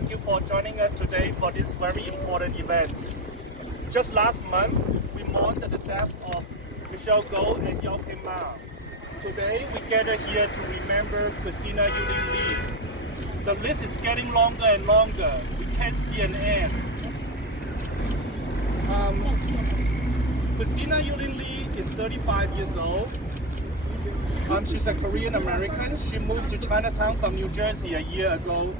thank you for joining us today for this very important event. Just last month, we mourned the death of Michelle Goh and Joachim Ma. Today, we gather here to remember Christina Runa Lee. The list is getting longer and longer. We can't see an end. Christina Runa Lee is 35 years old. She's a Korean American. She moved to Chinatown from New Jersey a year ago.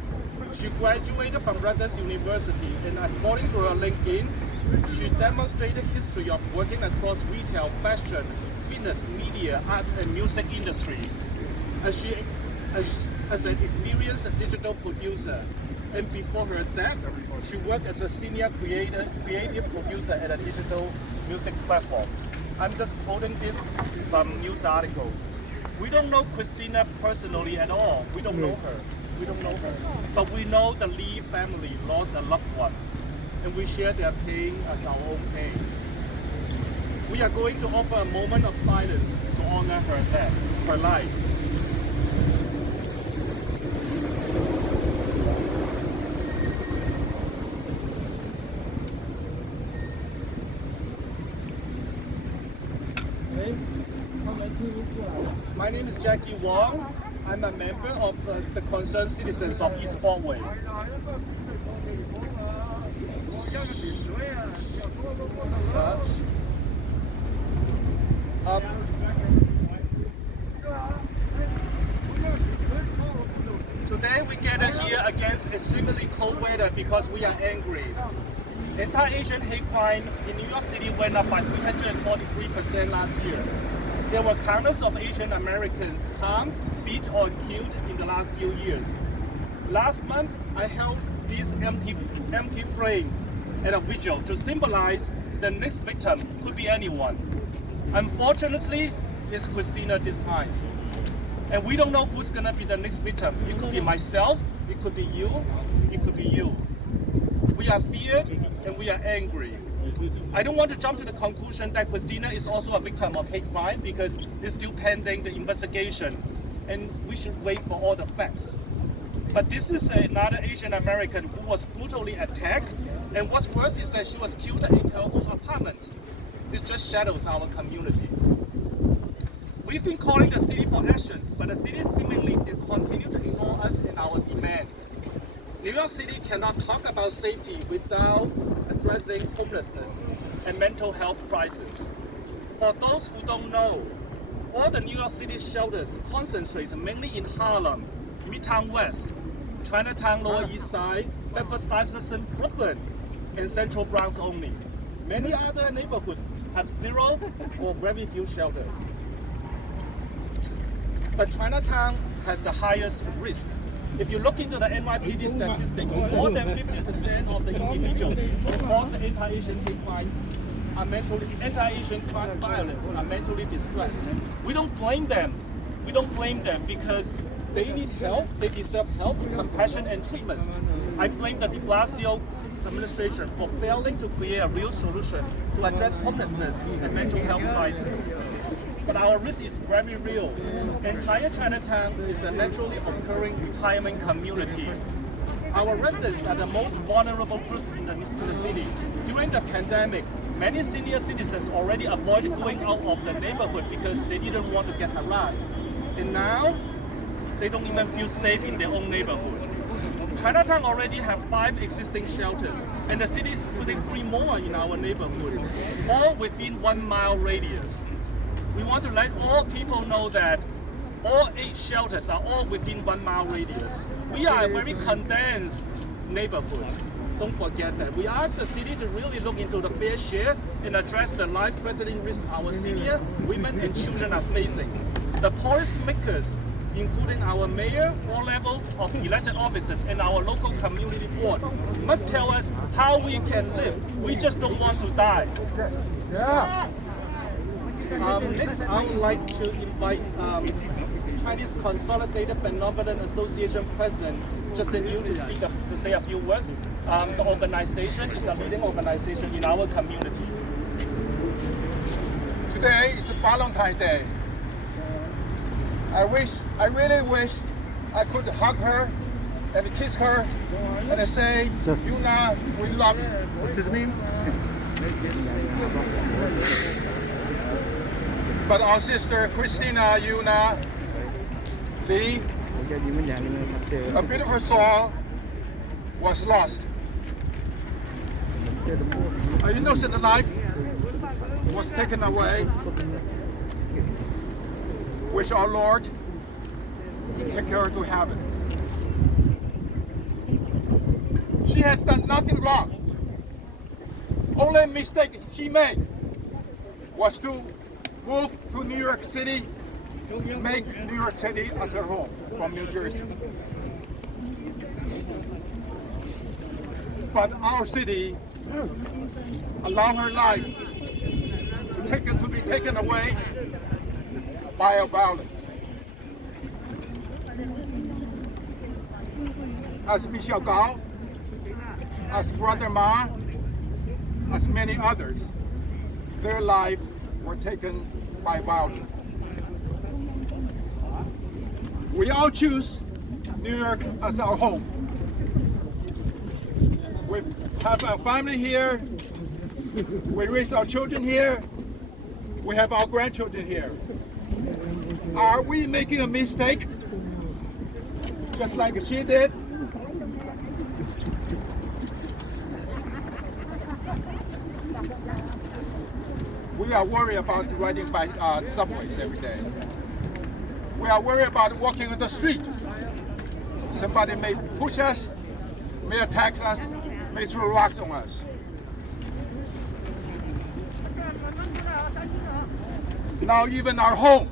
She graduated from Rutgers University, and according to her LinkedIn, she demonstrated history of working across retail, fashion, fitness, media, art, and music industries. As an experienced digital producer, and before her death, she worked as a senior creative producer at a digital music platform. I'm just quoting this from news articles. We don't know Christina personally at all. We don't know her. But we know the Lee family lost a loved one, and we share their pain as our own pain. We are going to offer a moment of silence to honor her death, her life. My name is Jackie Wong. I'm a member of the Concerned Citizens of East Broadway. Today we gather here against extremely cold weather because we are angry. Anti-Asian hate crime in New York City went up by 343% last year. There were countless of Asian Americans harmed, beat, or killed in the last few years. Last month, I held this empty frame at a vigil to symbolize the next victim could be anyone. Unfortunately, it's Christina this time. And we don't know who's gonna be the next victim. It could be myself, it could be you, it could be you. We are feared and we are angry. I don't want to jump to the conclusion that Christina is also a victim of hate crime because it's still pending the investigation and we should wait for all the facts. But this is another Asian American who was brutally attacked, and what's worse is that she was killed in her own apartment. This just shadows our community. We've been calling the city for actions, but the city seemingly continue to ignore us and our demand. New York City cannot talk about safety without addressing homelessness and mental health crisis. For those who don't know, all the New York City shelters concentrate mainly in Harlem, Midtown West, Chinatown Lower East Side, Bedford-Stuyvesant, Brooklyn, and Central Bronx only. Many other neighborhoods have zero or very few shelters. But Chinatown has the highest risk. If you look into the NYPD statistics, more than 50% of the individuals who cause the anti-Asian hate crimes are anti-Asian violence are mentally distressed. We don't blame them. We don't blame them because they need help, they deserve help, compassion, and treatment. I blame the de Blasio administration for failing to create a real solution to address homelessness and mental health crisis. But our risk is very real. Entire Chinatown is a naturally occurring retirement community. Our residents are the most vulnerable groups in the city. During the pandemic, many senior citizens already avoided going out of the neighborhood because they didn't want to get harassed. And now, they don't even feel safe in their own neighborhood. Chinatown already have 5 existing shelters, and the city is putting 3 more in our neighborhood, all within 1 mile radius. We want to let all people know that all 8 shelters are all within 1 mile radius. We are a very condensed neighborhood. Don't forget that. We ask the city to really look into the fair share and address the life-threatening risks our senior, women, and children are facing. The policymakers, including our mayor, all levels of elected officers, and our local community board, must tell us how we can live. We just don't want to die. Yeah. Next, I would like to invite Chinese Consolidated Benevolent Association President Justin Yu to say a few words. The organization is a leading organization in our community. Today is Valentine's Day. I really wish I could hug her and kiss her and say, Yuna, we love you. What's his name? But our sister Christina Runa Lee, a beautiful soul, was lost. An innocent life was taken away, which our Lord take her to heaven. She has done nothing wrong. Only mistake she made was to move to New York City, make New York City as her home from New Jersey. But our city allowed her life to be taken away by a violence. As Michelle Gao, as Brother Ma, as many others, their lives were taken by violence. We all choose New York as our home. We have our family here. We raise our children here. We have our grandchildren here. Are we making a mistake? Just like she did? We are worried about riding by subways every day. We are worried about walking on the street. Somebody may push us, may attack us, may throw rocks on us. Now even our home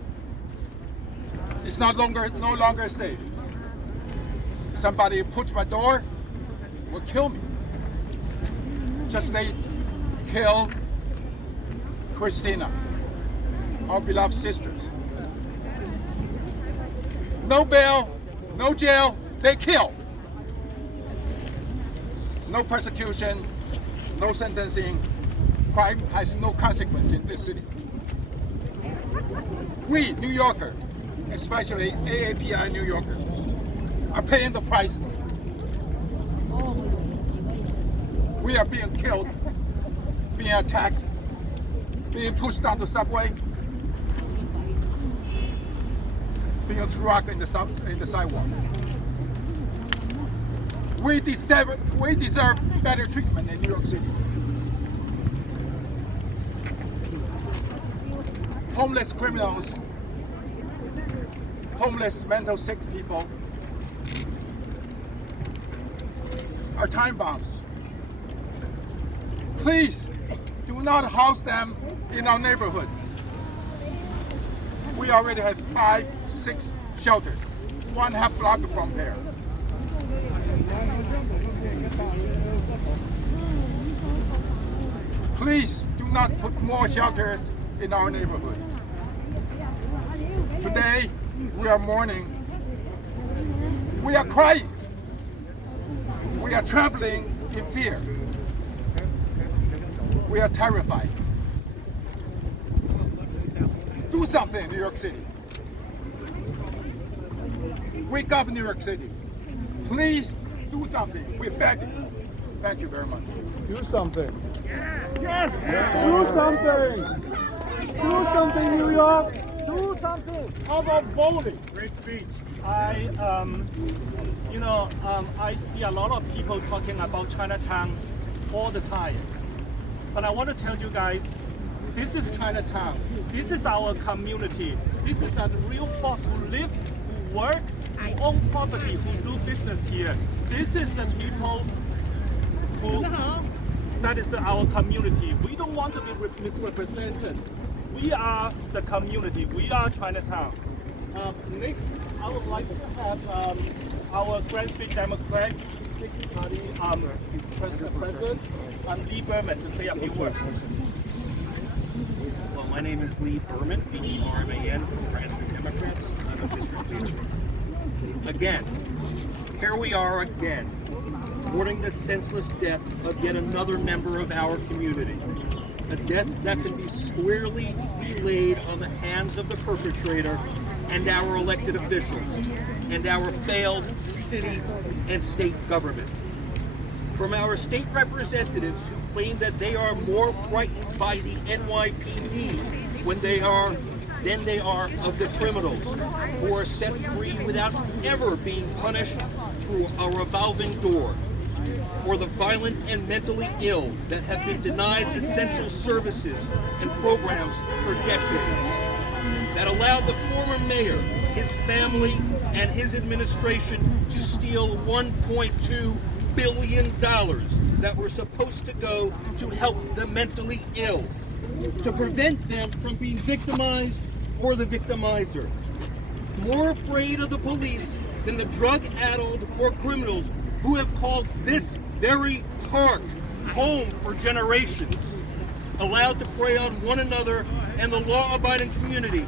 is no longer safe. Somebody push my door will kill me. Just they kill Christina, our beloved sisters. No bail, no jail, they kill. No persecution, no sentencing. Crime has no consequence in this city. We, New Yorkers, especially AAPI New Yorkers, are paying the prices. We are being killed, being attacked, being pushed down the subway, being thrown rock in the sidewalk. We deserve better treatment in New York City. Homeless criminals, homeless mental sick people are time bombs. Please do not house them in our neighborhood. We already have 5, 6 shelters, 1/2 block from there. Please do not put more shelters in our neighborhood. Today, we are mourning. We are crying. We are trembling in fear. We are terrified. Do something in New York City. Wake up, New York City. Please do something. We beg you. Thank you very much. Do something. Yes! Do something. Do something, New York. Do something. How about voting? Great speech. I see a lot of people talking about Chinatown all the time. But I want to tell you guys, this is Chinatown. This is our community. This is a real folks who live, who work, who own property, who do business here. This is the people who, that is our community. We don't want to be misrepresented. We are the community. We are Chinatown. Next, I would like to have our Grand Street Democratic Party President, Lee Berman, to say a few words. Well, my name is Lee Berman, B-E-R-M-A-N, Grand Street Democrats. I'm a district leader. Again, here we are again, mourning the senseless death of yet another member of our community. A death that can be squarely laid on the hands of the perpetrator and our elected officials, and our failed city and state government. From our state representatives who claim that they are more frightened by the NYPD than they are of the criminals who are set free without ever being punished through a revolving door, or the violent and mentally ill that have been denied essential services and programs for decades, that allowed the former mayor, his family, and his administration to steal $1.2 billion that were supposed to go to help the mentally ill, to prevent them from being victimized or the victimizer. More afraid of the police than the drug-addled or criminals who have called this very park home for generations, allowed to prey on one another and the law-abiding community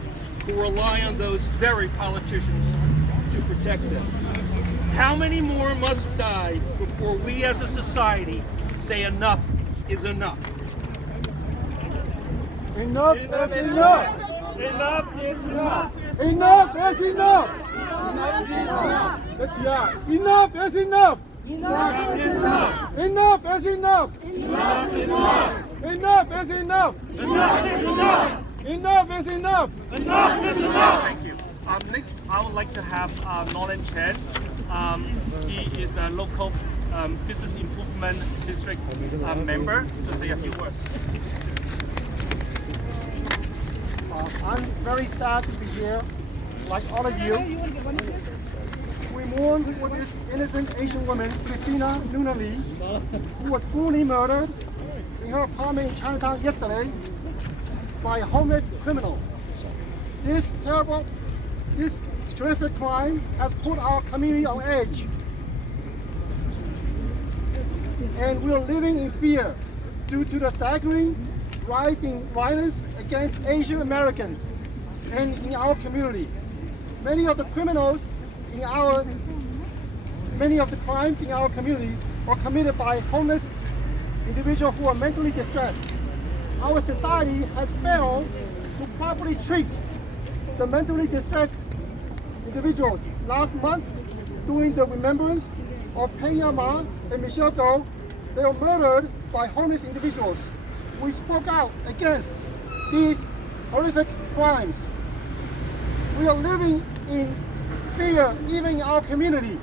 who rely on those very politicians to protect them. How many more must die before we as a society say enough is enough? Enough is enough. Enough is enough. Enough is enough. That's yeah. Enough is enough. Enough is enough. Enough is enough. Enough is enough. Enough is enough. Enough is enough. Enough is enough. Enough is enough. Thank you. Next, I would like to have Nolan Chen. He is a local business improvement district member to say a few words. I'm very sad to be here, like all of you. We mourn for this innocent Asian woman, Christina Runa Lee, who was brutally murdered in her apartment in Chinatown yesterday by a homeless criminal. This terrific crime has put our community on edge. And we're living in fear due to the staggering rise in violence against Asian Americans and in our community. Many of the crimes in our community are committed by homeless individuals who are mentally distressed. Our society has failed to properly treat the mentally distressed individuals. Last month, during the remembrance of Pena Ma and Michelle Go, they were murdered by homeless individuals. We spoke out against these horrific crimes. We are living in fear, even in our community,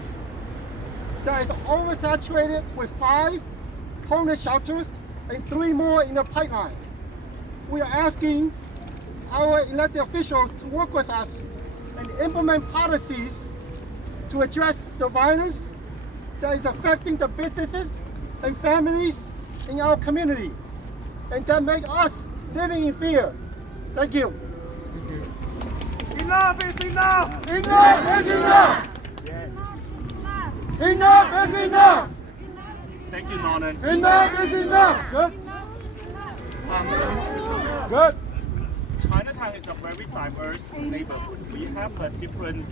that is oversaturated with 5 homeless shelters and 3 more in the pipeline. We are asking our elected officials to work with us and implement policies to address the violence that is affecting the businesses and families in our community, and that make us living in fear. Thank you. Enough is enough. Enough is enough. Enough is enough. Thank you, Nolan. Enough is enough. Good. Good. Chinatown is a very diverse neighborhood. We have different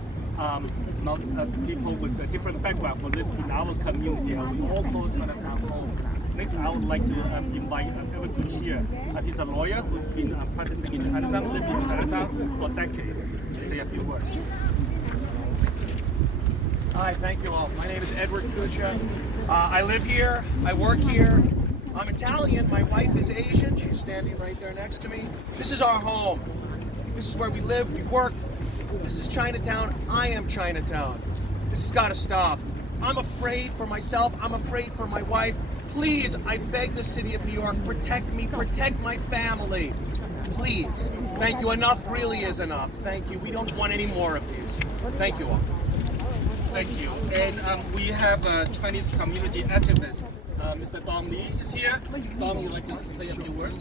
people with different backgrounds who live in our community, and we all call Chinatown home. Next, I would like to invite Edward Kuch here. He's a lawyer who's been practicing in Chinatown, living in Chinatown for decades, to say a few words. Hi, thank you all. My name is Edward Kuch. I live here, I work here. I'm Italian, my wife is Asian. She's standing right there next to me. This is our home. This is where we live, we work. This is Chinatown. I am Chinatown. This has got to stop. I'm afraid for myself. I'm afraid for my wife. Please, I beg the city of New York, protect me, protect my family. Please. Thank you. Enough really is enough. Thank you. We don't want any more of these. Thank you all. Thank you. And we have a Chinese community activist. Mr. Dong Lee is here. Dong, would you like to say a few words?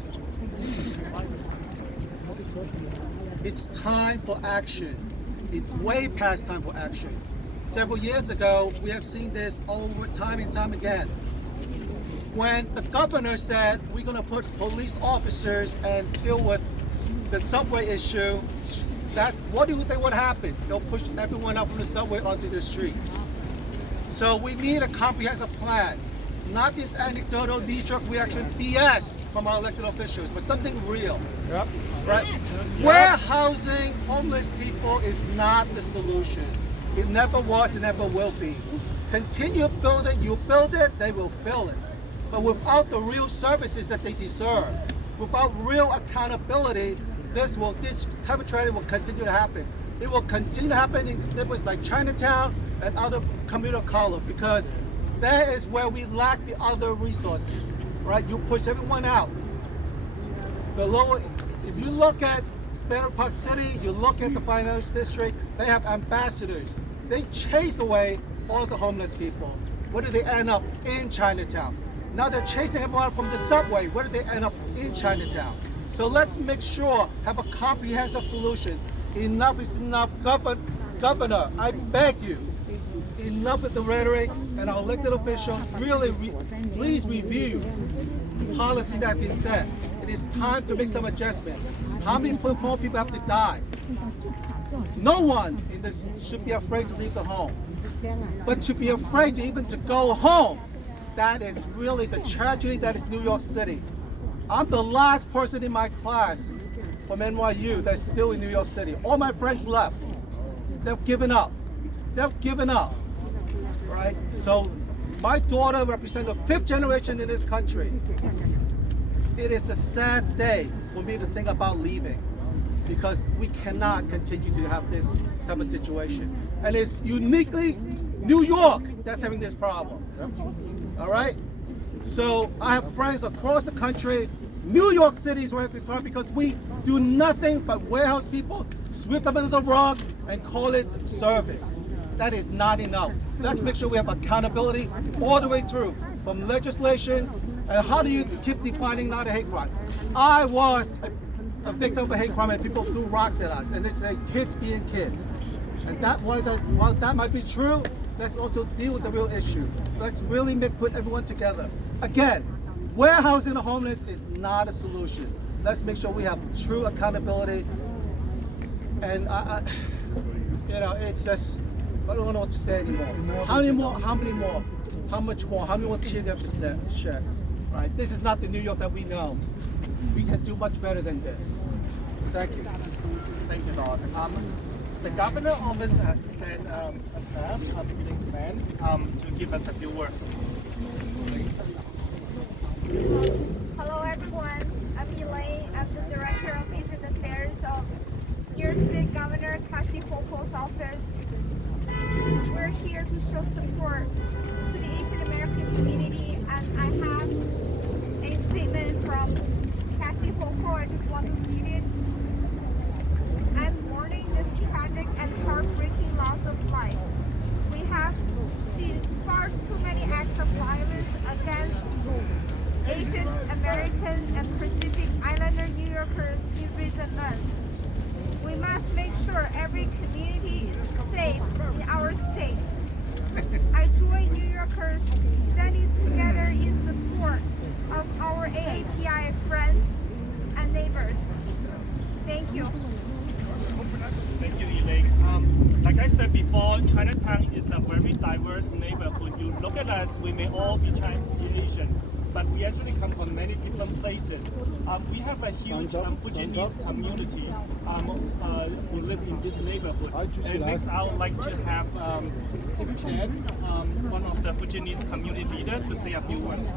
It's time for action. It's way past time for action. Several years ago, we have seen this over time and time again. When the governor said we're going to put police officers and deal with the subway issue, what do you think would happen? They'll push everyone up from the subway onto the streets. So we need a comprehensive plan. not this anecdotal knee-jerk reaction BS from our elected officials, but something real. Yep. Right? Warehousing homeless people is not the solution. It never was, it never will be. Continue building, you build it, they will fill it. But without the real services that they deserve, without real accountability, this type of tragedy will continue to happen. It will continue to happen in neighborhoods like Chinatown and other communal color, because that is where we lack the other resources, right? You push everyone out. If you look at Banner Park City, you look at the financial district, they have ambassadors. They chase away all of the homeless people. Where do they end up? In Chinatown. Now they're chasing everyone from the subway. Where do they end up? In Chinatown. So let's make sure, have a comprehensive solution. Enough is enough. Governor, I beg you, enough with the rhetoric, and our elected officials, really, please review the policy that has been set. It is time to make some adjustments. How many more people have to die? No one in this should be afraid to leave the home. But to be afraid to go home, that is really the tragedy that is New York City. I'm the last person in my class from NYU that's still in New York City. All my friends left. They've given up. They've given up, right? So my daughter represents the 5th generation in this country. It is a sad day for me to think about leaving, because we cannot continue to have this type of situation. And it's uniquely New York that's having this problem. All right? So I have friends across the country. New York City is where this problem, because we do nothing but warehouse people, sweep them under the rug, and call it service. That is not enough. Let's make sure we have accountability all the way through, from legislation. And how do you keep defining not a hate crime? I was a victim of a hate crime, and people threw rocks at us, and they say kids being kids. And while that might be true, let's also deal with the real issue. Let's really put everyone together. Again, warehousing the homeless is not a solution. Let's make sure we have true accountability. And it's just, I don't know what to say anymore. How many more? How much more? How many more tears do you have to shed? Right? This is not the New York that we know. We can do much better than this. Thank you. Thank you, Lord. The governor office has sent a staff, beginning man, to give us a few words. Hello everyone, I'm Elaine. I'm the Director of Asian Affairs of New York City Governor Kathy Hochul's office. We're here to show support to the Asian American community, and I have a statement from Kathy Hochul. I just want to read it. I'm mourning this tragic and heartbreaking loss of life. We have seen far too many acts of violence against Asian American and Pacific Islander New Yorkers in recent months. We must make sure every community is safe in our state. I join New Yorkers standing together in support of our AAPI friends and neighbors. Thank you. Thank you, Elaine. Like I said before, Chinatown is a very diverse neighborhood. You look at us, we may all be Asian, but we actually come from many different places. We have a huge Fujianese community who live in this neighborhood. And next, I would like to have Kim Chen, one of the Fujianese community leaders, to say a few words.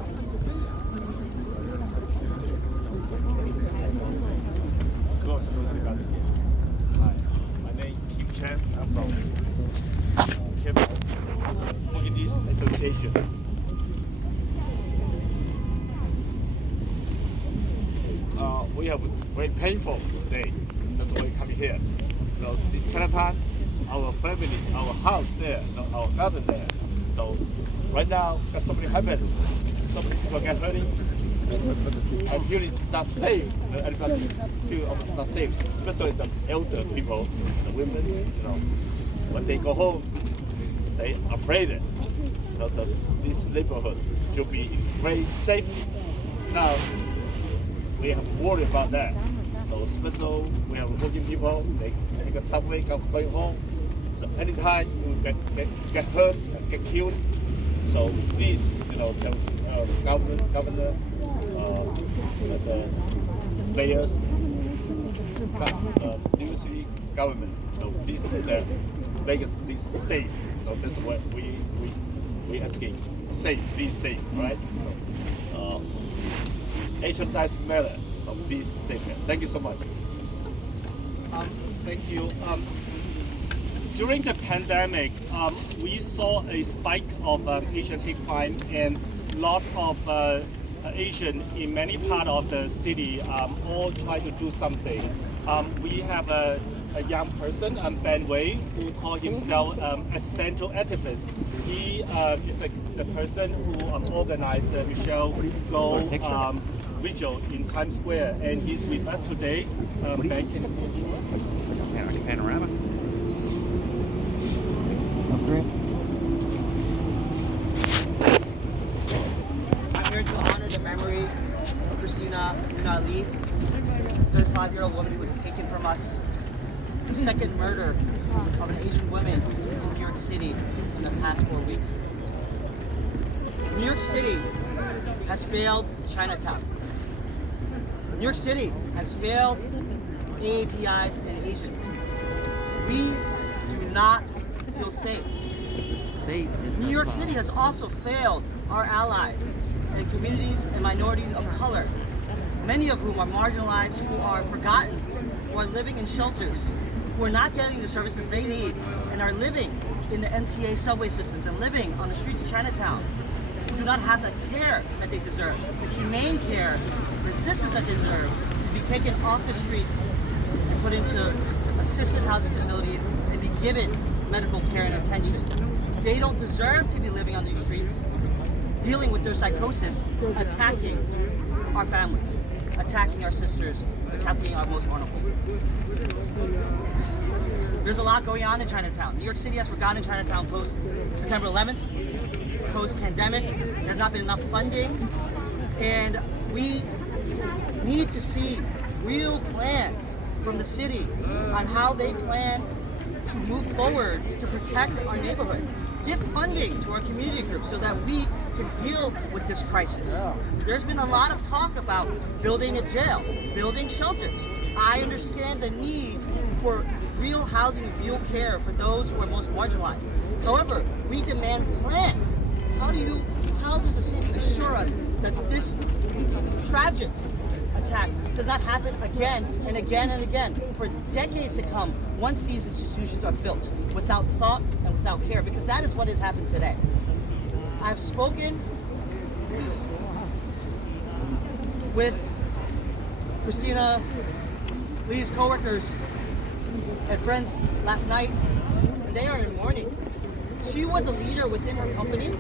Hi, my name is Kim Chen. I'm from Fujianese Association. We have a very painful day. That's why we come here. In Chinatown, our family, our house there, our garden there. So right now, got so many happened. So many people get hurting. I feel it's not safe. Everybody feel not safe, especially the elder people, the women. When they go home, they are afraid. This neighborhood should be very safe. Now we have worried about that. So especially we have working people. They take a subway going home. So anytime you get hurt, get killed. So please, governor, the mayors, New York City government. So please make it safe. So that's what we asking. Safe, please safe, right? Asian Lives Matter. So please safe. Thank you so much. Thank you. During the pandemic, we saw a spike of Asian hate crime, and a lot of Asian in many parts of the city all try to do something. We have a young person, Ben Wei, who calls himself accidental activist. He is the person who organized the Michelle Go Vigil in Times Square, and he's with us today. Ben, can you see him? Panorama. I'm here to honor the memory of Christina Runa Lee, the 35-year-old woman who was taken from us. The second murder of an Asian woman in New York City in the past 4 weeks. New York City has failed Chinatown. New York City has failed AAPIs and Asians. We do not feel safe. New York City has also failed our allies and communities and minorities of color, many of whom are marginalized, who are forgotten, who are living in shelters, who are not getting the services they need, and are living in the MTA subway systems and living on the streets of Chinatown, who do not have the care that they deserve, the humane care, the assistance that they deserve, to be taken off the streets and put into assisted housing facilities and be given medical care and attention. They don't deserve to be living on these streets, dealing with their psychosis, attacking our families, attacking our sisters, attacking our most vulnerable. There's a lot going on in Chinatown. New York City has forgotten Chinatown post September 11th, post pandemic. There's not been enough funding, and we need to see real plans from the city on how they plan to move forward to protect our neighborhood. Give funding to our community groups so that we can deal with this crisis. There's been a lot of talk about building a jail, building shelters. I understand the need for real housing, real care for those who are most marginalized. However, we demand plans. How does the city assure us that this tragic attack does not happen again and again and again for decades to come once these institutions are built without thought and without care? Because that is what has happened today. I've spoken with Christina Lee's coworkers and friends last night, and they are in mourning. She was a leader within her company,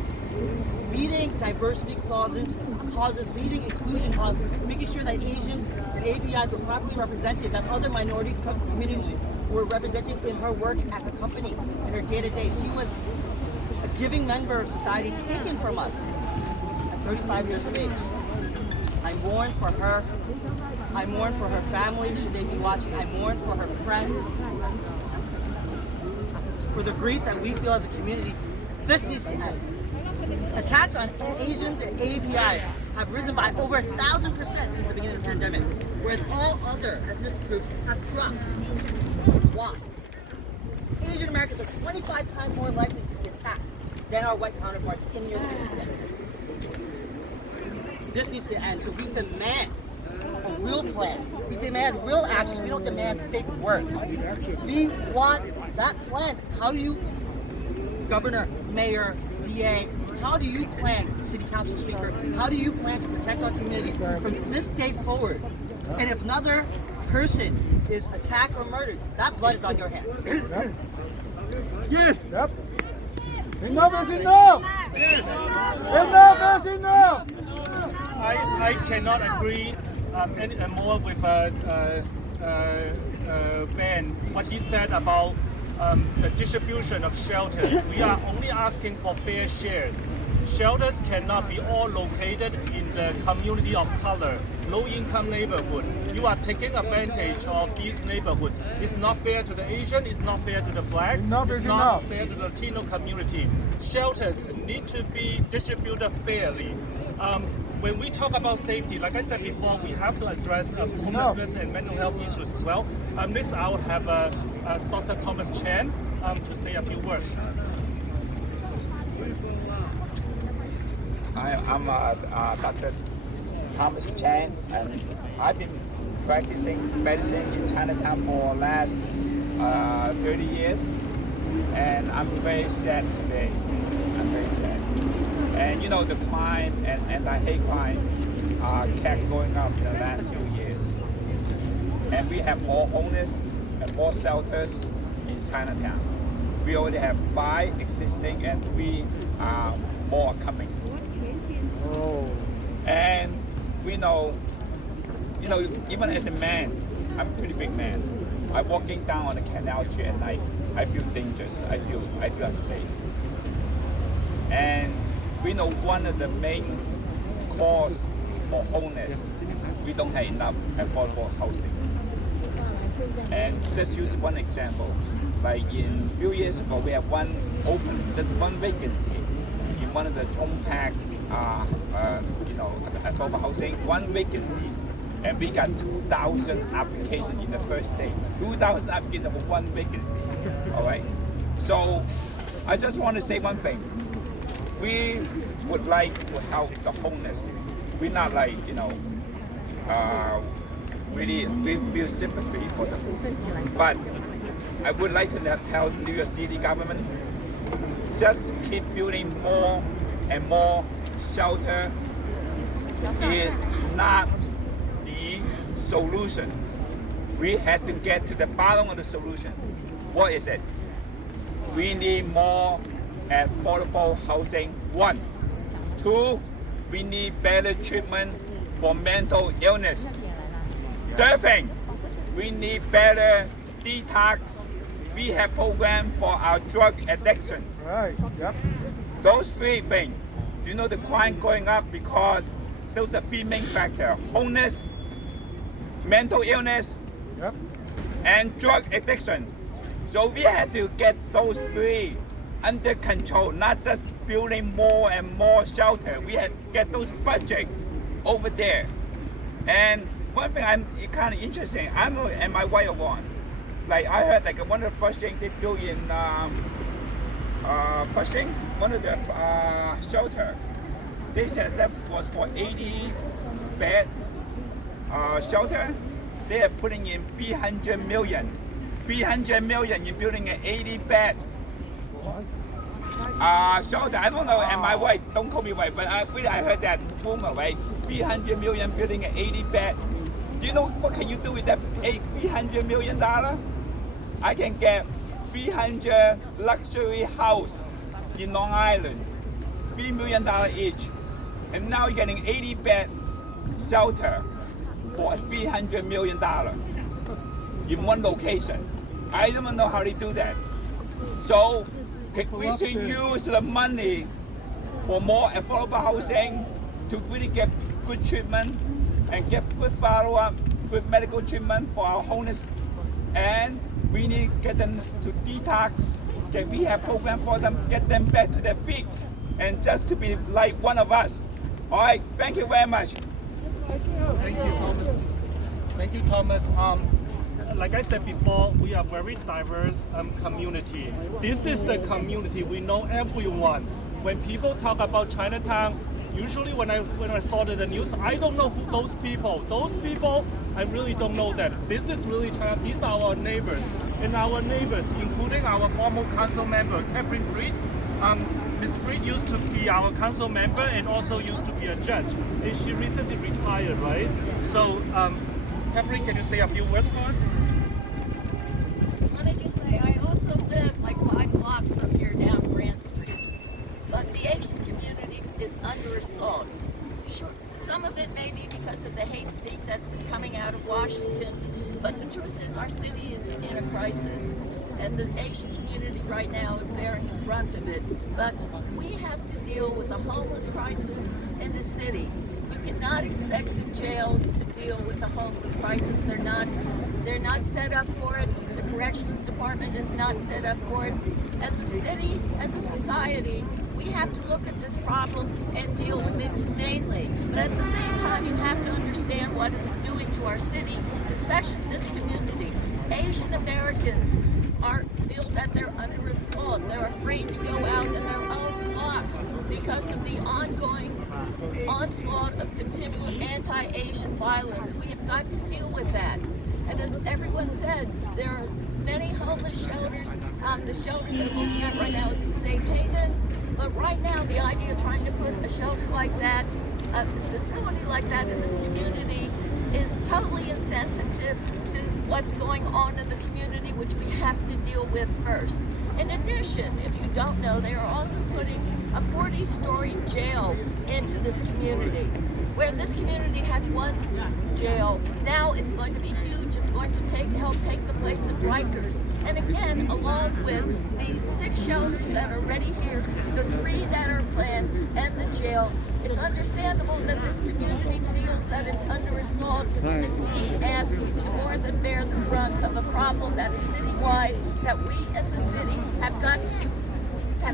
leading diversity causes, leading inclusion causes, making sure that Asians and APIs were properly represented, that other minority communities were represented in her work at the company, in her day-to-day. She was a giving member of society taken from us at 35 years of age. I mourn for her. I mourn for her family, should they be watching. I mourn for her friends. For the grief that we feel as a community. This needs to end. Attacks on Asians and APIs have risen by over 1,000% since the beginning of the pandemic, whereas all other ethnic groups have dropped. Why? Asian Americans are 25 times more likely to be attacked than our white counterparts in New York City. This needs to end, so we demand a real plan. We demand real actions. We don't demand fake words. We want that plan. How do you, Governor, Mayor, DA, how do you plan, City Council Speaker, how do you plan to protect our communities from this day forward? And if another person is attacked or murdered, that blood is on your hands. Yes. Yep. Enough is enough. Enough is enough. I cannot agree any more with Ben, what he said about the distribution of shelters. We are only asking for fair share. Shelters cannot be all located in the community of color, low-income neighborhood. You are taking advantage of these neighborhoods. It's not fair to the Asian, it's not fair to the Black, it's not fair to the Latino community. Shelters need to be distributed fairly. When we talk about safety, like I said before, we have to address homelessness and mental health issues as well. Next, I will have Dr. Thomas Chan to say a few words. I'm Dr. Thomas Chan, and I've been practicing medicine in Chinatown for the last 30 years, and I'm very sad today. I'm very sad. And you know, the crime and anti-hate crime kept going up in the last few years. And we have more homeless and more shelters in Chinatown. We already have 5 existing and 3 more coming. And we know, you know, even as a man, I'm a pretty big man. I'm walking down on the Canal Street at night. I feel dangerous. I feel unsafe. And we know one of the main cause for homeless, we don't have enough affordable housing. And just use one example. Like a few years ago, we have just one vacancy in one of the compact, affordable housing, one vacancy. And we got 2,000 applications in the first day. 2,000 applications for one vacancy. All right. So I just want to say one thing. We would like to help the homeless. We're not like, really we feel sympathy for them. But I would like to tell New York City government, just keep building more and more shelter is not the solution. We have to get to the bottom of the solution. What is it? We need more affordable housing, 1. 2, we need better treatment for mental illness. 3rd thing, we need better detox rehab program for our drug addiction. Right, yep. Those 3 things. Do you know the crime going up because those are 3 main factors: homeless, mental illness, yep, and drug addiction. So we have to get those 3 under control, not just building more and more shelter. We have to get those budgets over there. And one thing I'm kind of interesting, and my wife one. Like I heard like one of the first things they do in Flushing, one of the shelter, they said that was for 80 bed shelter. They are putting in 300 million. 300 million in building an 80 bed shelter. I don't know, and my wife, don't call me wife, but I heard that rumor, right? 300 million building an 80 bed. Do you know what can you do with that $300 million? I can get 300 luxury house in Long Island, $3 million each. And now you're getting 80 bed shelter for $300 million in one location. I don't know how they do that. So we should use the money for more affordable housing to really get good treatment and get good follow-up, good medical treatment for our homeless. And we need to get them to detox, get rehab program for them, get them back to their feet, and just to be like one of us. All right, thank you very much. Thank you, Thomas. Thank you, Thomas. Like I said before, we are very diverse community. This is the community. We know everyone. When people talk about Chinatown, usually when I saw the news, I don't know who those people. Those people, I really don't know that. This is really China. These are our neighbors, and our neighbors, including our former council member, Catherine Freed. Ms. Freed used to be our council member and also used to be a judge. And she recently retired, right? So, Catherine, can you say a few words for us? Let me just say, I also live like 5 blocks from here down Grand Street. But the Asian community is under assault. Sure, some of it may be because of the hate speak that's been coming out of Washington. But the truth is our city is in a crisis. And the Asian community right now is bearing the brunt of it. But we have to deal with the homeless crisis in the city. You cannot expect the jails to deal with the homeless crisis. They're not set up for it. The corrections department is not set up for it. As a city, as a society, we have to look at this problem and deal with it humanely. But at the same time, you have to understand what it's doing to our city, especially this community. Asian Americans feel that they're under assault. They're afraid to go out in their own blocks because of the ongoing onslaught of continual anti-Asian violence. We have got to deal with that. And as everyone said, there are many homeless shelters. The shelter that we're looking at right now is in Safe Haven. But right now, the idea of trying to put a shelter like that, a facility like that in this community is totally insensitive to what's going on in the community, which we have to deal with first. In addition, if you don't know, they are also putting a 40-story jail into this community. Where this community had one jail, now it's going to be huge. It's going to help take the place of Rikers. And again, along with the 6 shelters that are already here, the 3 that are planned, and the jail, it's understandable that this community feels that it's under assault and it's being asked to more than bear the brunt of a problem that is citywide, that we as a city have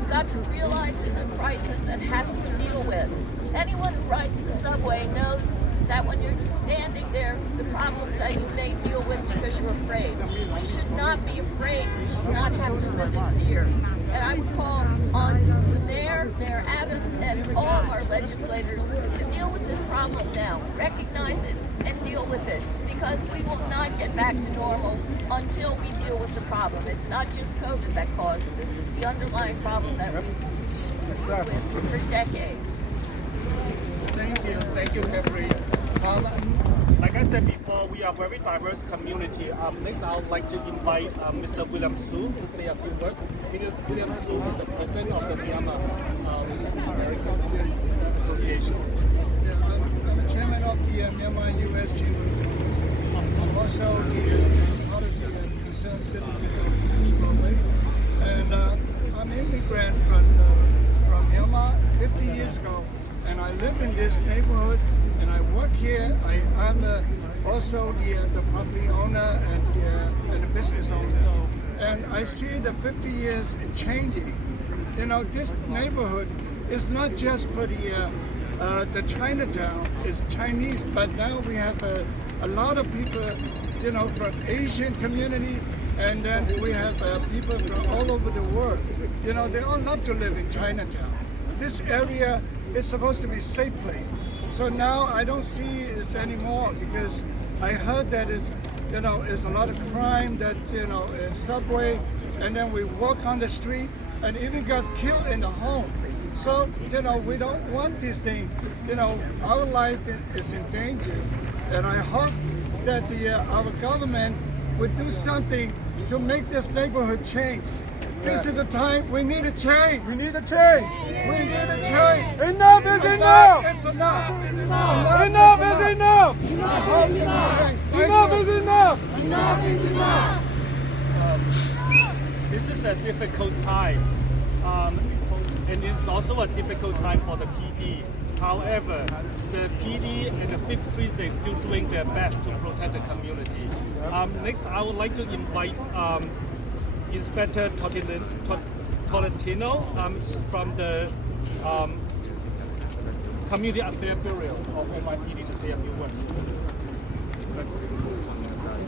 got to realize is a crisis that has to deal with. Anyone who rides the subway knows that when you're just standing there, the problems that you may deal with because you're afraid. We should not be afraid. We should not have to live in fear. And I would call on the Mayor Adams, and all of our legislators to deal with this problem now. Recognize it and deal with it, because we will not get back to normal until we deal with the problem. It's not just COVID that caused this. It's the underlying problem that we've dealt with for decades. Thank you, Jeffrey. Like I said before, we are a very diverse community. Next, I would like to invite Mr. William Su to say a few words. William Su is the president of the Myanmar American Association. I'm the chairman of the Myanmar U.S. Chamber of Commerce. I'm also the auditor and concerned citizen globally. And I'm an immigrant from Myanmar 50 years ago. And I live in this neighborhood, and I work here. I'm also the property owner and the business owner. And I see the 50 years changing. You know, this neighborhood is not just for the Chinatown. It's Chinese, but now we have a lot of people, you know, from Asian community, and then we have people from all over the world. You know, they all love to live in Chinatown. This area is supposed to be a safe place. So now I don't see it anymore, because I heard that it's a lot of crime, that, you know, in subway, and then we walk on the street and even got killed in the home. So, you know, we don't want these things. You know, our life is in danger. And I hope that our government would do something to make this neighborhood change. This is the time we need a change. We need a change. We need a change. Enough is enough. It's enough. Enough is enough. Enough is enough. Enough is enough. This is a difficult time, and it's also a difficult time for the PD. However, the PD and the 5th Precinct still doing their best to protect the community. Next, I would like to invite Inspector Tolentino from the Community Affairs Bureau of NYPD to say a few words.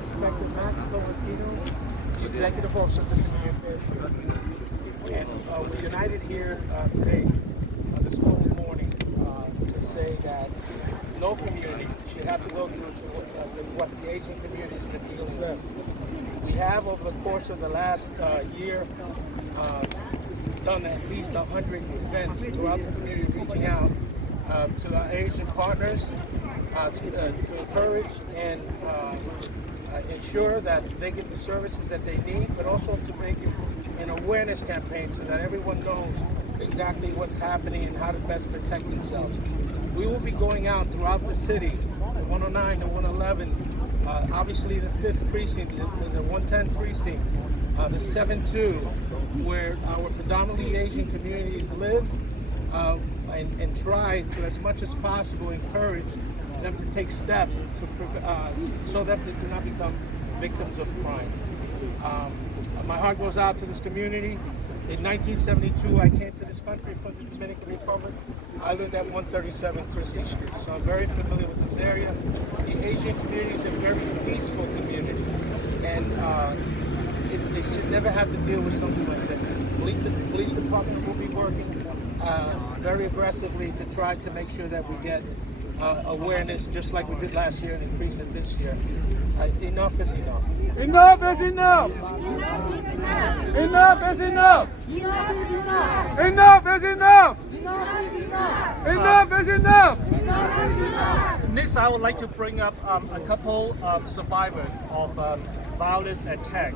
Inspector Max Tolentino, Executive Officer of the Community Affairs Bureau. And we're united here today, this cold morning, to say that no community should have to go through what the Asian community has been dealing with. We have, over the course of the last year, done at least 100 events throughout the community, reaching out to our Asian partners to encourage and ensure that they get the services that they need, but also to make it an awareness campaign so that everyone knows exactly what's happening and how to best protect themselves. We will be going out throughout the city, the 109, the 111, obviously the 5th Precinct, the 110 Precinct, the 7-2, where our predominantly Asian communities live, and try to, as much as possible, encourage them to take steps so that they do not become victims of crime. My heart goes out to this community. In 1972, I came to this country from the Dominican Republic. I lived at 137 Christie Street, so I'm very familiar with this area. The Asian community is a very peaceful community, and they should never have to deal with something like this. The police department will be working very aggressively to try to make sure that we get awareness, just like we did last year, and increase it this year. Enough is enough. Enough is enough! Enough is enough! Enough is enough! Enough is enough! Next, I would like to bring up a couple of survivors of violence attack.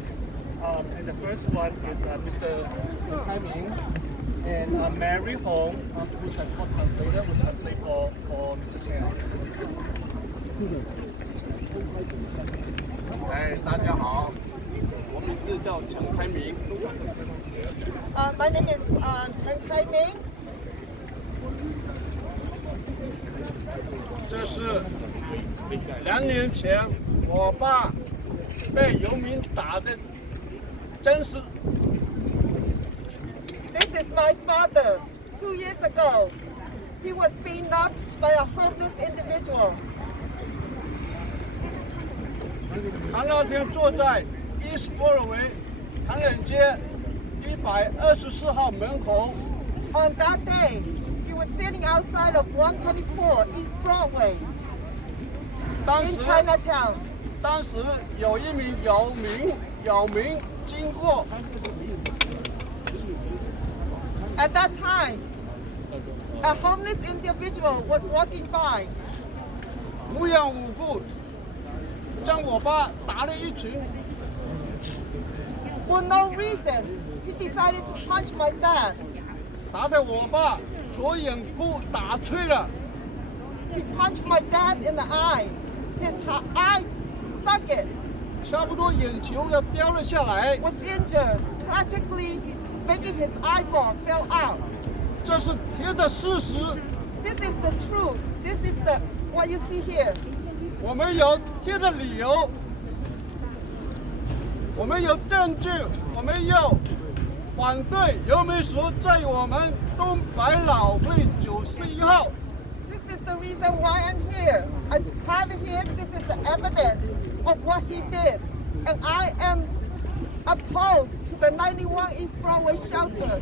And the first one is Mr. Timing and Mary Hong, who's a court translator, who translate for Mr. Chen. 大家好，我名字叫陈开明。My name is Chen Kai-ming. 这是2年前我爸被游民打的真实。This is my father. 2 years ago, he was beaten up by a homeless individual. 他那天坐在East Broadway 唐人街124号门口。On that day, he was sitting outside of 124 East Broadway in Chinatown. 当时有一名扰民经过。At that time, a homeless individual was walking by. 无缘无故将我爸打了一拳。For no reason, he decided to punch my dad. 打得我爸左眼部打碎了。He punched my dad in the eye. His eye socket 差不多眼球要掉了下来。was injured, practically making his eyeball fell out. 这是贴的事实。This is the truth. This is what you see here. 我们有贴的理由，我们有证据，我们有反对游民所在我们东百老汇91号。This is the reason why I'm here. I have here. This is the evidence of what he did, and I am opposed to the 91 East Broadway shelter.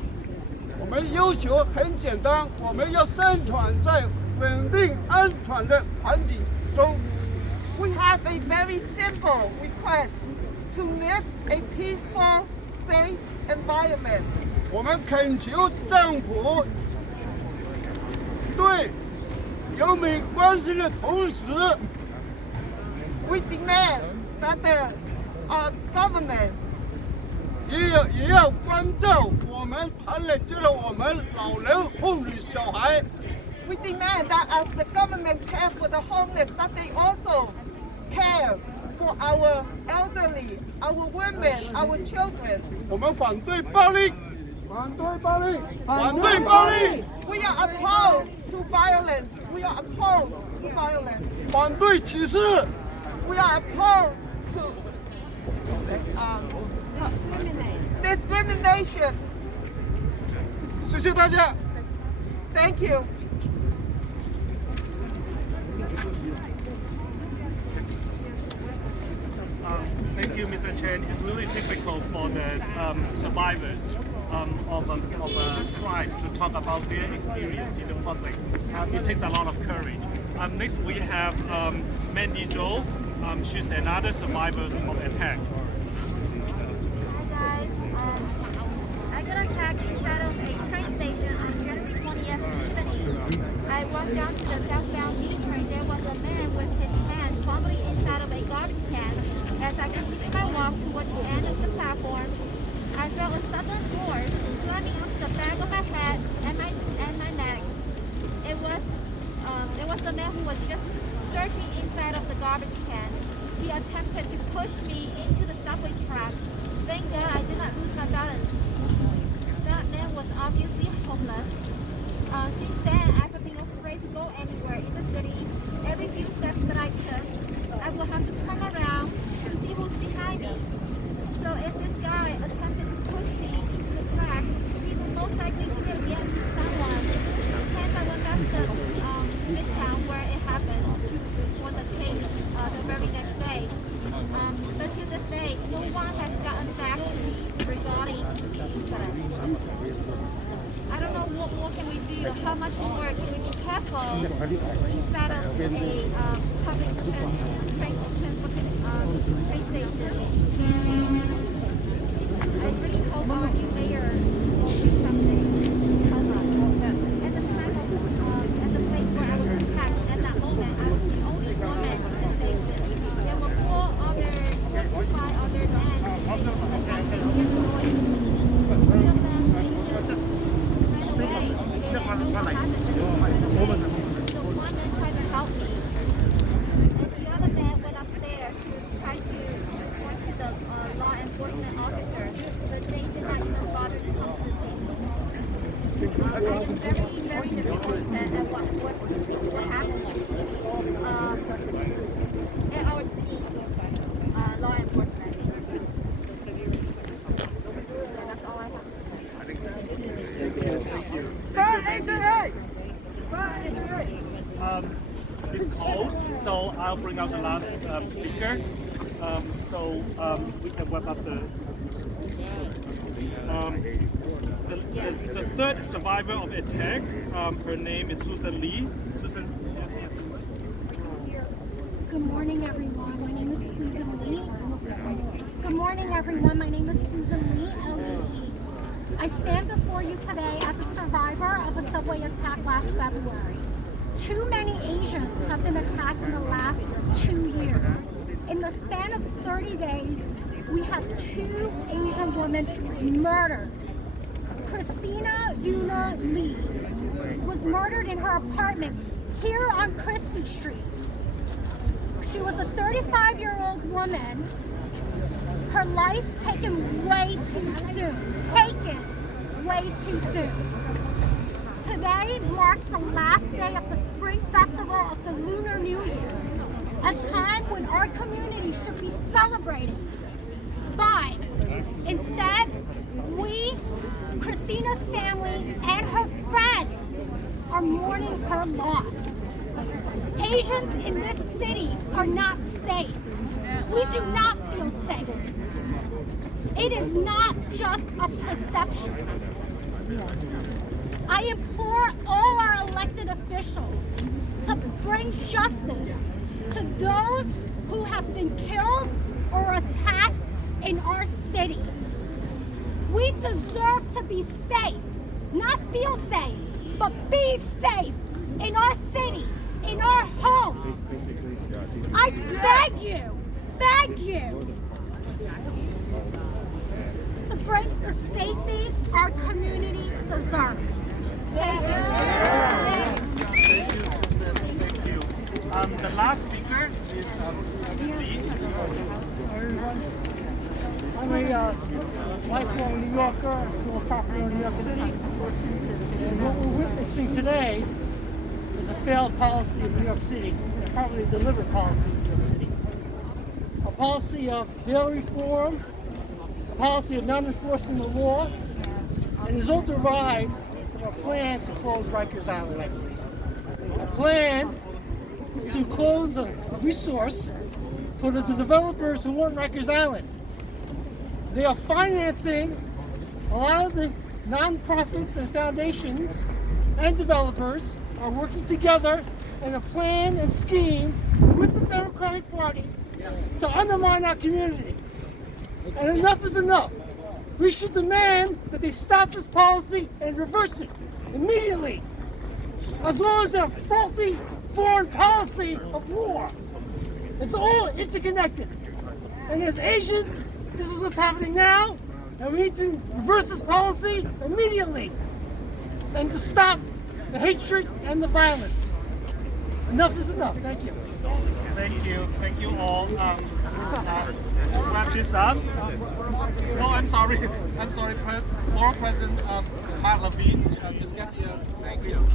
我们要求很简单，我们要生存在稳定安全的环境中。We have a very simple request to live a peaceful, safe environment. 我们恳求政府对游民关心的同时 we demand that the government 也要关照我们谈了这个我们老人、妇女、小孩。We demand that as the government care for the homeless, that they also care for our elderly, our women, our children. 我们反对暴力，反对暴力，反对暴力。We are opposed to violence. We are opposed to violence. 反对歧视。We are opposed to discrimination. 谢谢大家。Thank you. Thank you, Mr. Chen. It's really difficult for the survivors of crimes to talk about their experience in the public. It takes a lot of courage. Next, we have Mandy Zhou. She's another survivor of attack. Hi guys. I got attacked inside of a train station on January 20th, Tiffany. I walked down to the southbound B train. There was a man with his hand firmly inside of a garbage can. As I continued my walk toward the end of the platform, I felt a sudden force slamming onto the back of my head and my neck. It was the man who was just searching inside of the garbage can. He attempted to push me into the subway track. Thank God I did not lose my balance. That man was obviously homeless. Since then, I've been afraid to go anywhere in the city. Every few steps that I took, I will have to turn around to see who's behind me. So if this guy attempted to push me into the track, public train station. I really hope our new mayor will do something to help us. At the time of, at the place where I was attacked, at that moment, I was the only woman in the station. There were 4 other, 5 other men attacking the employees. 3 of them, they just ran away. They didn't know what happened to them. So one man tried to help me. And the other man went upstairs to try to report to the law enforcement officers, but they did not even bother to come to the scene. I was very, very disappointed at what happened at our city law enforcement. So that's all I have to say. It's cold, so I'll bring out the last speaker. We can wrap up the third survivor of attack. Her name is Susan Lee. Susan. Good morning, everyone. My name is Susan Lee. Good morning, everyone. My name is Susan Lee, L-E-E. I stand before you today as a survivor of a subway attack last February. Too many Asians have been attacked in the last 2 years. In the span of 30 days, we have 2 Asian women murdered. Christina Runa Lee was murdered in her apartment here on Christie Street. She was a 35-year-old woman. Her life taken way too soon. Taken way too soon. Today marks the last day of the Spring Festival of the Lunar New Year, a time when our community should be celebrating. But instead, we, Christina's family, and her friends are mourning her loss. Asians in this city are not safe. We do not feel safe. It is not just a perception. I implore all our elected officials to bring justice to those who have been killed or attacked in our city. We deserve to be safe, not feel safe, but be safe in our city, in our homes. I beg you to bring the safety our community deserves. Thank you. Thank you. The last speaker is Lee. I'm a lifelong New Yorker, still a property in New York City. And what we're witnessing today is a failed policy of New York City, a probably deliberate policy of New York City. A policy of bail reform, a policy of not enforcing the law, and is all derived from a plan to close Rikers Island, I believe. A plan to close a resource for the developers who want Rikers Island. They are financing a lot of the non-profits and foundations and developers are working together in a plan and scheme with the Democratic Party to undermine our community. And enough is enough. We should demand that they stop this policy and reverse it immediately, as well as their faulty foreign policy of war. It's all interconnected. And as Asians, this is what's happening now, and we need to reverse this policy immediately and to stop the hatred and the violence. Enough is enough. Thank you. Thank you. Thank you all. Wrap this up. I'm sorry. Former President Mark Levine. Just get here. Thank you.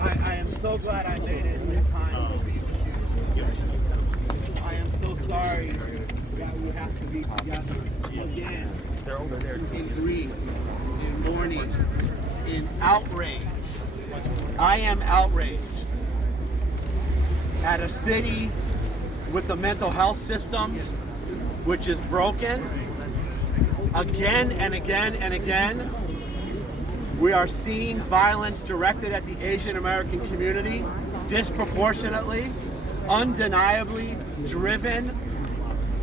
I am so glad I made it this time. I am so sorry that we have to be together again. They're over there. In grief, in mourning, in outrage. I am outraged at a city with a mental health system which is broken again and again and again. We are seeing violence directed at the Asian American community disproportionately, undeniably driven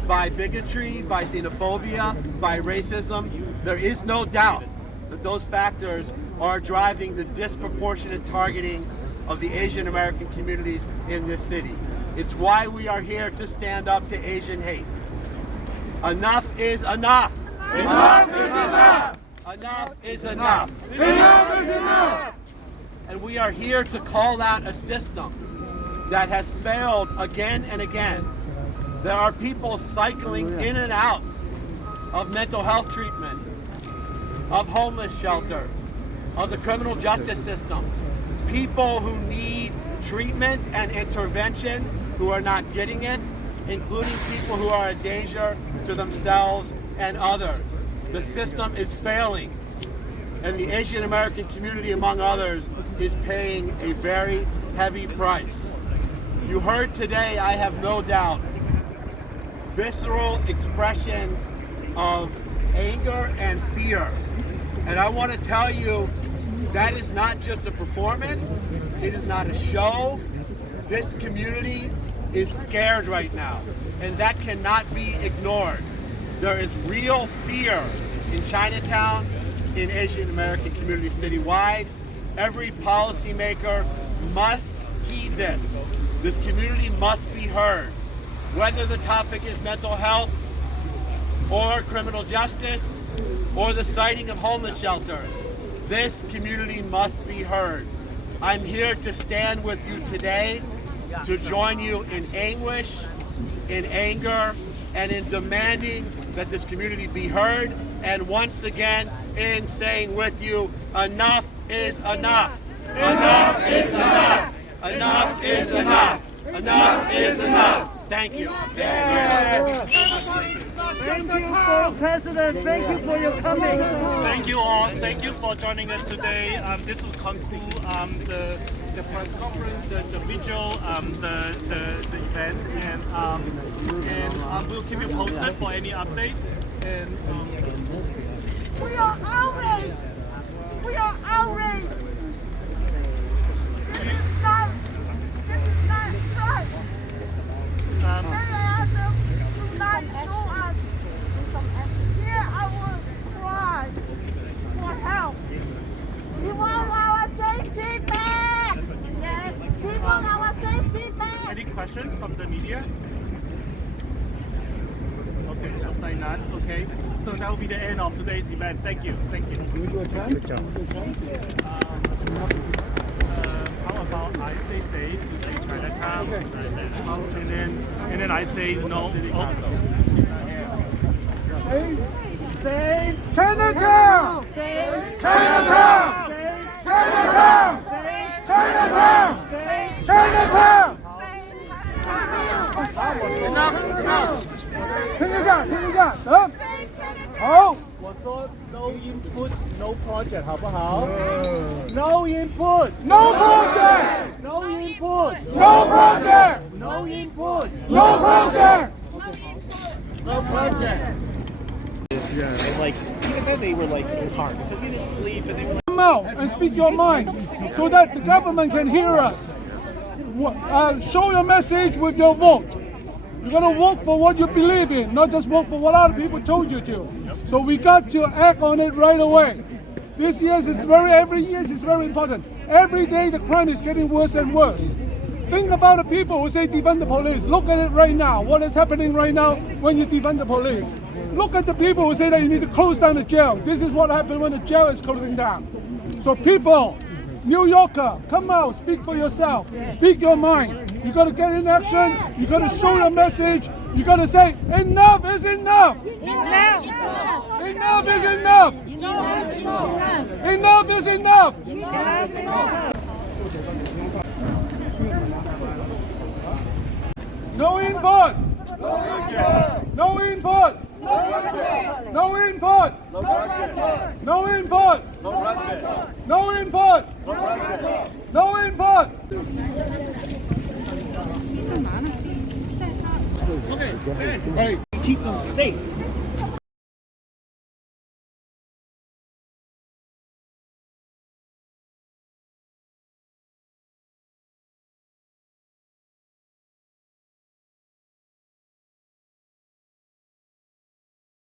by bigotry, by xenophobia, by racism. There is no doubt that those factors are driving the disproportionate targeting of the Asian American communities in this city. It's why we are here to stand up to Asian hate. Enough is enough. Enough is enough. Enough is enough. Enough is enough. And we are here to call out a system that has failed again and again. There are people cycling in and out of mental health treatment, of homeless shelters, of the criminal justice system. People who need treatment and intervention who are not getting it, including people who are a danger to themselves and others. The system is failing, and the Asian American community, among others, is paying a very heavy price. You heard today, I have no doubt, visceral expressions of anger and fear. And I want to tell you, that is not just a performance, it is not a show. This community is scared right now, and that cannot be ignored. There is real fear in Chinatown, in Asian American communities citywide. Every policymaker must heed this. This community must be heard. Whether the topic is mental health, or criminal justice, or the siting of homeless shelters, this community must be heard. I'm here to stand with you today, to join you in anguish, in anger, and in demanding that this community be heard, and once again in saying with you, enough is enough. Enough is enough. Enough is enough. Enough is enough. Thank you. Thank you, President. Thank you for your coming. Thank you all. Thank you for joining us today. This will conclude the press conference, the vigil, the event, and we'll keep you posted for any updates. And we are outraged. We are outraged. This is not right. They asked them to not sue us. Here I will cry for help. We want our safety back. Yes, we want our safety back. Any questions from the media? Okay, looks like none. Okay, so that will be the end of today's event. Thank you. Thank you. Good job. How about I say safe, you say Chinatown, and then I say no. Safe Chinatown! Chinatown! Chinatown! Chinatown! Chinatown! Enough! 停一下，停一下，等。好。我说 no input, no project， 好不好 ？No input, no project, no input, no project, no input, no project, no project. And like, even then they were like, it was hard because we didn't sleep and they were like, come out and speak your mind so that the government can hear us. Show your message with your vote. You're going to vote for what you believe in, not just vote for what other people told you to. So we got to act on it right away. This year is every year is very important. Every day the crime is getting worse and worse. Think about the people who say defund the police. Look at it right now. What is happening right now when you defund the police? Look at the people who say that you need to close down the jail. This is what happens when the jail is closing down. So people, New Yorker, come out, speak for yourself. Speak your mind. You got to get in action. You got to show your message. You got to say, enough is enough. Enough. Enough is enough. Enough is enough. No input. No input. No input. No input. No input. No input. Okay, keep them safe.